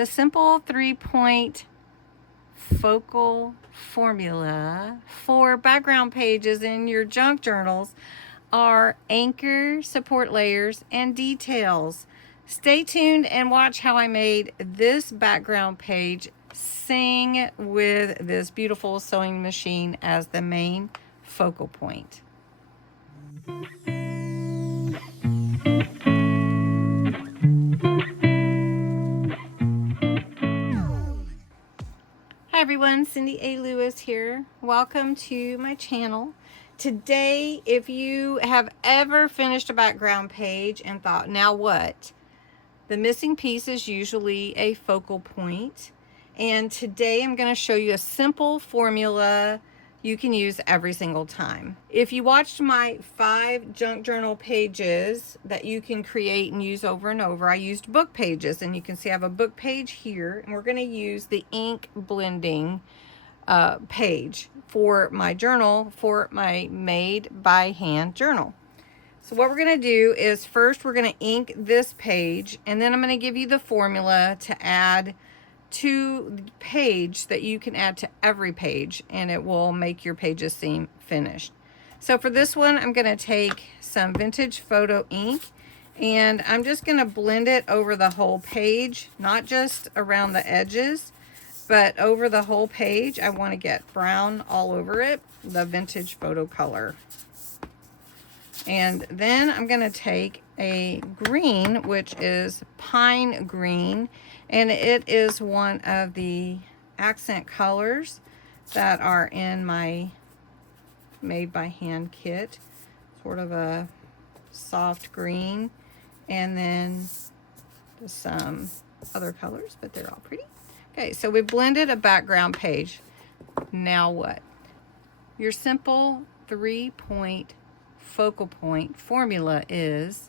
The simple 3-point focal formula for background pages in your junk journals are anchor, support layers, and details. Stay tuned and watch how I made this background page sing with this beautiful sewing machine as the main focal point. Hi everyone, Cindy A. Lewis here. Welcome to my channel. Today, if you have ever finished a background page and thought, now what? The missing piece is usually a focal point. And today I'm going to show you a simple formula you can use every single time. If you watched my 5 junk journal pages that you can create and use over and over, I used book pages, and you can see I have a book page here, and we're going to use the ink blending page for my journal, for my made by hand journal. So what we're going to do is first we're going to ink this page, and then I'm going to give you the formula to add to the page that you can add to every page, and it will make your pages seem finished. So for this one, I'm going to take some vintage photo ink, and I'm just going to blend it over the whole page, not just around the edges, but over the whole page. I want to get brown all over it, the vintage photo color. And then I'm going to take a green, which is pine green, and it is one of the accent colors that are in my made by hand kit. Sort of a soft green, and then some other colors, but they're all pretty. Okay, so we blended a background page. Now what? Your simple 3-point focal point formula is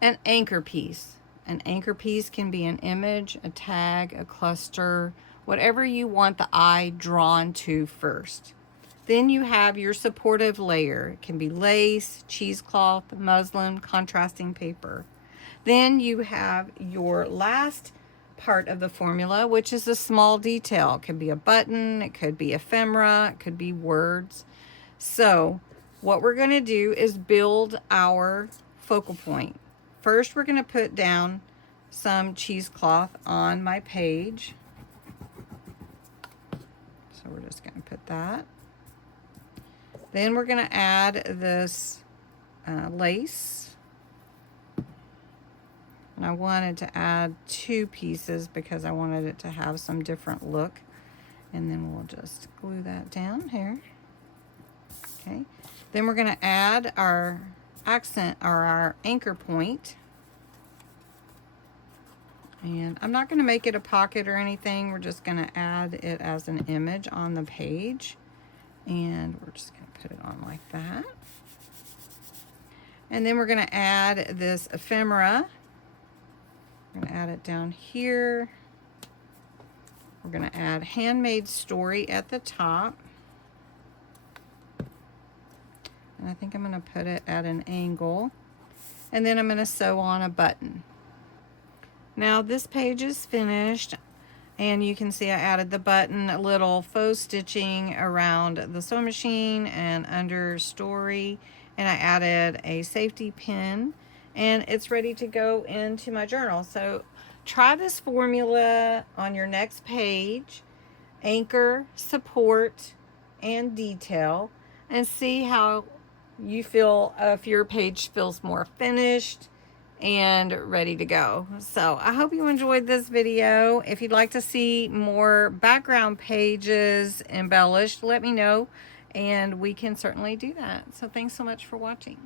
an anchor piece. An anchor piece can be an image, a tag, a cluster, whatever you want the eye drawn to first. Then you have your supportive layer. It can be lace, cheesecloth, muslin, contrasting paper. Then you have your last part of the formula, which is a small detail. It could be a button, it could be ephemera, it could be words. So what we're going to do is build our focal point. First, we're going to put down some cheesecloth on my page. So we're just going to put that. Then we're going to add this lace. And I wanted to add 2 pieces because I wanted it to have some different look. And then we'll just glue that down here. Okay. Then we're going to add our accent or our anchor point. And I'm not going to make it a pocket or anything. We're just going to add it as an image on the page. And we're just going to put it on like that. And then we're going to add this ephemera. We're going to add it down here. We're going to add handmade story at the top. And I think I'm going to put it at an angle. And then I'm going to sew on a button. Now this page is finished, and you can see I added the button, a little faux stitching around the sewing machine and under story, and I added a safety pin, and it's ready to go into my journal. So try this formula on your next page, anchor, support, and detail, and see how you feel, if your page feels more finished and ready to go. So I hope you enjoyed this video. If you'd like to see more background pages embellished, let me know, and we can certainly do that. So thanks so much for watching.